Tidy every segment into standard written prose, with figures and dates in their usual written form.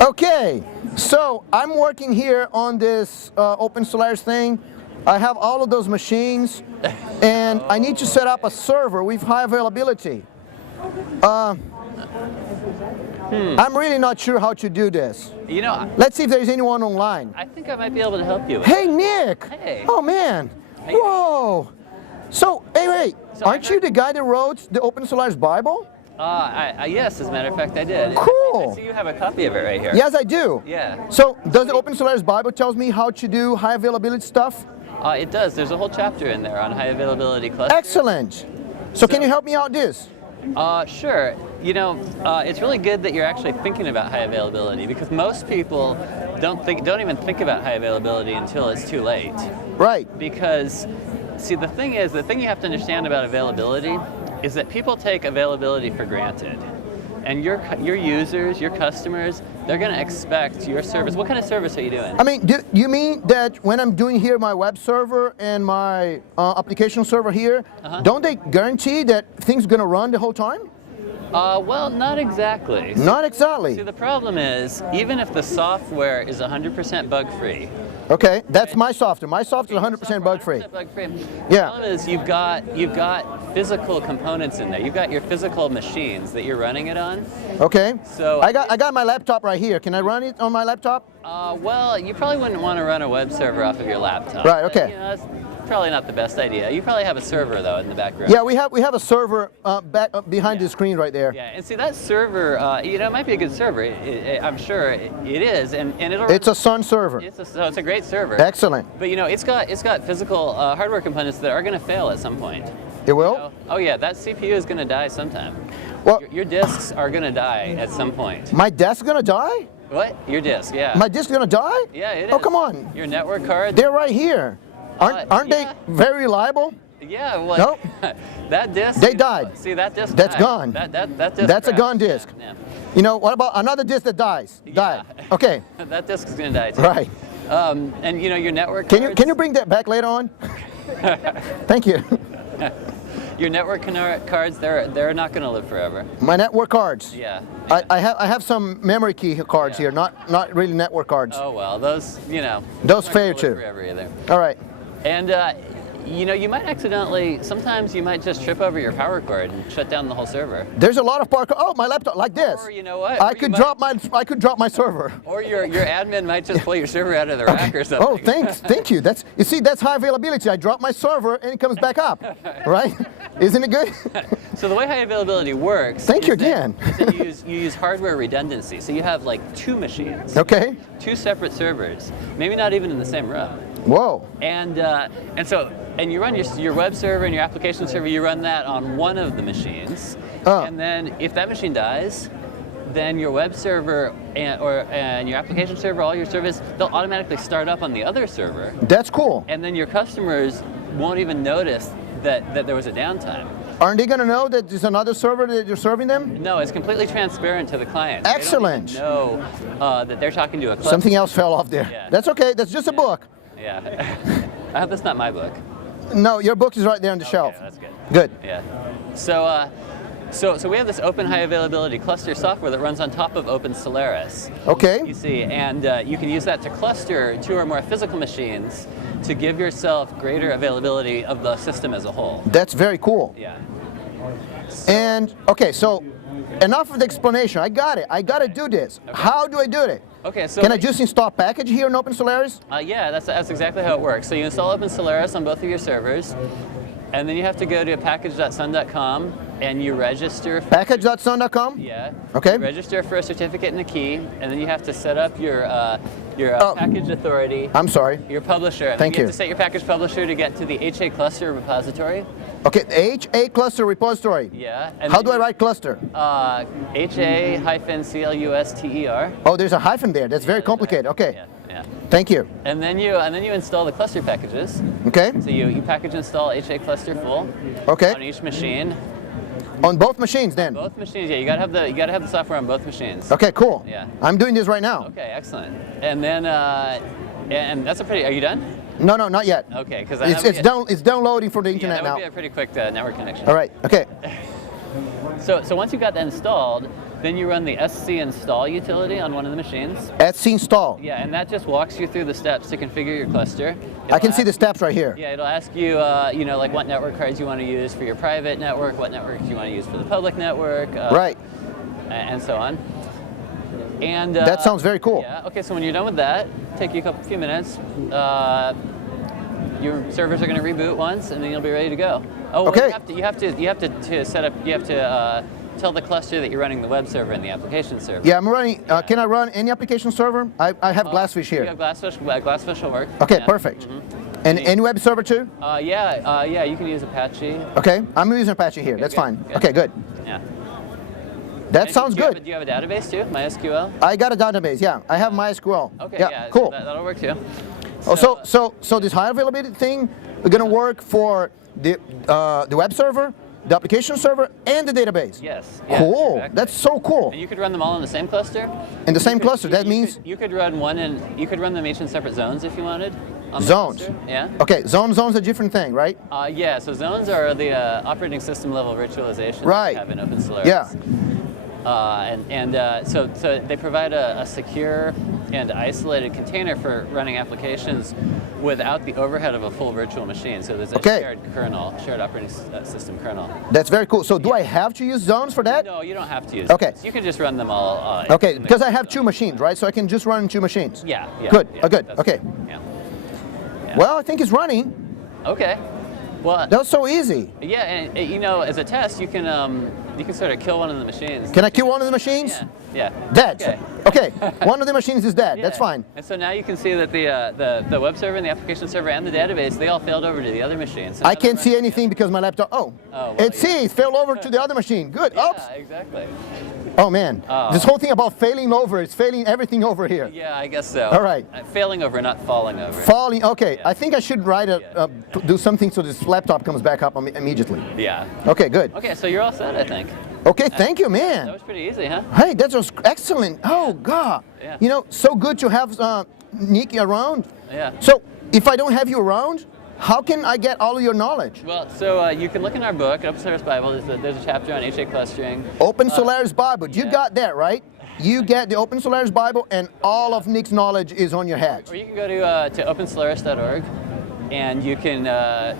Okay, so I'm working here on this Open Solaris thing. I have all of those machines, and I need to set up a server with high availability. I'm really not sure how to do this. You know, let's see if there's anyone online. I think I might be able to help you with Hey, Nick! Hey. Oh, man. Hey. Whoa! So, hey, wait, So aren't you the guy that wrote the Open Solaris Bible? Yes, as a matter of fact, I did. Cool. I see you have a copy of it right here. Yes, I do. Yeah. So, does the Open Solaris Bible tells me how to do high availability stuff? It does. There's a whole chapter in there on high availability clusters. Excellent. So can you help me out this? Sure. You know, it's really good that you're actually thinking about high availability, because most people don't even think about high availability until it's too late. Right. Because, see, the thing you have to understand about availability is that people take availability for granted. And your users, your customers, they're going to expect your service. What kind of service are you doing? I mean, do you mean that when I'm doing here my web server and my application server here, don't they guarantee that things are going to run the whole time? Well, not exactly. Not exactly. See, the problem is, even if the software is 100% bug-free. Okay, that's my software. My software is 100% bug-free. Bug-free. Yeah. The problem is you've got physical components in there. You've got your physical machines that you're running it on. Okay. So I got my laptop right here. Can I run it on my laptop? Well, you probably wouldn't want to run a web server off of your laptop. Right. Okay. You know, that's probably not the best idea. You probably have a server though in the background. Yeah, we have a server back behind the screen right there. Yeah, and see that server, you know, it might be a good server. I'm sure it is, and it'll. It's a Sun server. So it's a great server. Excellent. But you know, it's got physical hardware components that are going to fail at some point. It will? You know? Oh yeah, that CPU is going to die sometime. Well, your disks are going to die at some point. My disk's gonna die? What? Your disk? Yeah. My disk's gonna die? Yeah, it is. Oh, come on. Your network card? They're right here. Aren't they very reliable? Yeah, well, nope. That disk. They died. See, that disk That's died. gone. That disk That's crashed. a gone disk. Yeah. You know, what about another disk that dies? Died. Okay. That disk is going to die too. Right. And you know, your network Can cards, you bring that back later on? Thank you. Your network cards, they're not going to live forever. My network cards. Yeah. I have some memory key cards here, not really network cards. Oh well, those, you know. Those aren't fail gonna too. live forever either. All right. And you know, you might accidentally, sometimes you might just trip over your power cord and shut down the whole server. There's a lot of power. Oh, my laptop, like this. Or you know what? I could drop my server. Or your admin might just pull your server out of the rack or something. Oh, thank you. That's high availability. I drop my server and it comes back up, right? Isn't it good? So the way high availability works. Thank you again. You use hardware redundancy. So you have like two machines. Okay. Two separate servers, maybe not even in the same room. Whoa. And you run your web server and your application server. You run that on one of the machines. And then if that machine dies, then your web server and your application server, all your service, they'll automatically start up on the other server. That's cool. And then your customers won't even notice that there was a downtime. Aren't they going to know that there's another server that you're serving them? No, it's completely transparent to the client. Excellent. They don't even know that they're talking to a cluster. Something else fell off there. Yeah. That's okay. That's just a book. Yeah. I hope that's not my book. No, your book is right there on the shelf. That's good. Good. Yeah. So we have this open high availability cluster software that runs on top of Open Solaris. Okay. You see, and you can use that to cluster two or more physical machines to give yourself greater availability of the system as a whole. That's very cool. Yeah. And okay, so enough of the explanation. I got it. I got to do this. Okay. How do I do it? Okay, so can I just install package here in Open Solaris? Yeah, that's exactly how it works. So you install Open Solaris on both of your servers, and then you have to go to package.sun.com and you register. Package.sun.com? Yeah. Okay. You register for a certificate and a key, and then you have to set up your package authority. I'm sorry. Your publisher. Thank you. You have to set your package publisher to get to the HA cluster repository. Okay, HA cluster repository. Yeah. And how do I write cluster? HA-CLUSTER. Oh, there's a hyphen there. That's very complicated. Okay. Yeah. Thank you. And then you install the cluster packages. Okay. So you package install HA cluster full. Okay. On each machine. On both machines then? Both machines, yeah. You gotta have the software on both machines. Okay, cool. Yeah. I'm doing this right now. Okay, excellent. And then, and that's a pretty. Are you done? No, not yet. Okay, because It's downloading from the internet that now. would be a pretty quick network connection. All right. Okay. So once you've got that installed, then you run the SC install utility on one of the machines. SC install. Yeah, and that just walks you through the steps to configure your cluster. I can see the steps right here. Yeah, it'll ask you, you know, like what network cards you want to use for your private network, what networks you want to use for the public network, Right. and so on. And That sounds very cool. Yeah. Okay, so when you're done with that, take you a few minutes. Your servers are going to reboot once, and then you'll be ready to go. Oh, okay. You have to set up. You have to tell the cluster that you're running the web server and the application server. Yeah, I'm running. Can I run any application server? I have Glassfish here. You have Glassfish. Glassfish will work. Okay, yeah. perfect. And any web server too? Yeah. You can use Apache. Okay, I'm using Apache here. That's fine. Good. Okay, good. Yeah. That sounds good. Do you have a database too? MySQL. I got a database. Yeah, I have MySQL. Okay. Yeah, cool. So that'll work too. So this high availability thing is gonna work for the web server, the application server, and the database. Yes. Yeah, cool. Exactly. That's so cool. And you could run them all in the same cluster. In the same cluster. That means you could run you could run them each in separate zones if you wanted. On the zones. cluster. Yeah. Okay. Zones a different thing, right? Yeah. So zones are the operating system level virtualization Right. that we have in Open Solaris. Yeah. So they provide a secure and isolated container for running applications without the overhead of a full virtual machine. So there's a shared kernel, shared operating system kernel. That's very cool. So do I have to use zones for that? No, you don't have to use Okay. zones. You can just run them all. Okay, because I have two machines, right? So I can just run two machines. Yeah. Good. Yeah, Good. that's Okay. good. Yeah. Well, I think it's running. Okay. Well. That was so easy. Yeah, and you know, as a test, you can sort of kill one of the machines. Can I kill one of the machines? Yeah. Dead. Okay. One of the machines is dead. That's fine. And so now you can see that the web server and the application server and the database, they all failed over to the other machine. So I can't see anything because my laptop. It fell over to the other machine. Good. Yeah, Oops. exactly. Oh man. This whole thing about failing over, it's failing everything over here. Yeah, I guess so. All right. Failing over, not falling over. Falling. Okay. Yeah. I think I should do something so this laptop comes back up immediately. Yeah. Okay. Good. Okay, so you're all set, I think. Okay. Thank you, man. That was pretty easy, huh? Hey, that was excellent. Oh God. Yeah. You know, so good to have Nick around. Yeah. So if I don't have you around, how can I get all of your knowledge? Well, so you can look in our book, Open Solaris Bible. There's a chapter on HA clustering. Open Solaris Bible. You got that, right? You get the Open Solaris Bible, and all of Nick's knowledge is on your head. Or you can go to opensolaris.org, and you can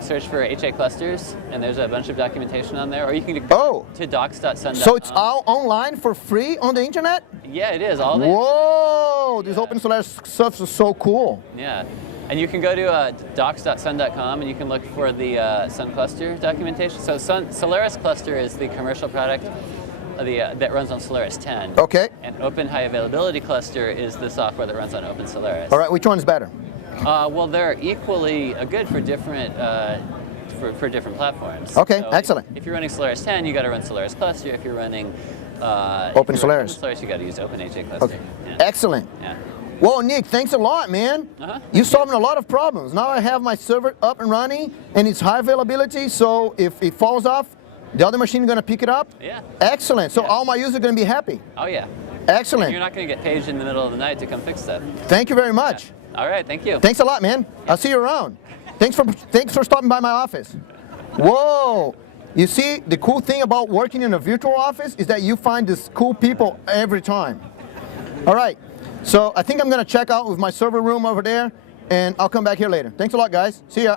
search for HA clusters, and there's a bunch of documentation on there. Or you can go to docs.sun.com. So it's all online for free on the internet? Yeah, it is. Whoa! This Open Solaris stuff is so cool. Yeah. And you can go to docs.sun.com and you can look for the Sun cluster documentation. So Solaris cluster is the commercial product that runs on Solaris 10. Okay. And Open High Availability Cluster is the software that runs on Open Solaris. All right, which one is better? Well, they're equally good for different for different platforms. Okay, so excellent. If you're running Solaris 10, you got to run Solaris Cluster. If you're running Open Solaris. Open Solaris, you got to use Open HA Cluster. Okay. Yeah. Excellent. Yeah. Well, Nick, thanks a lot, man. You're solving a lot of problems. Now I have my server up and running, and it's high availability, so if it falls off, the other machine is going to pick it up? Yeah. Excellent. So all my users are going to be happy? Oh, yeah. Excellent. And you're not going to get paged in the middle of the night to come fix stuff. Thank you very much. Yeah. All right, thank you. Thanks a lot, man. I'll see you around. Thanks for stopping by my office. Whoa. You see, the cool thing about working in a virtual office is that you find these cool people every time. All right. So I think I'm going to check out with my server room over there, and I'll come back here later. Thanks a lot, guys. See ya.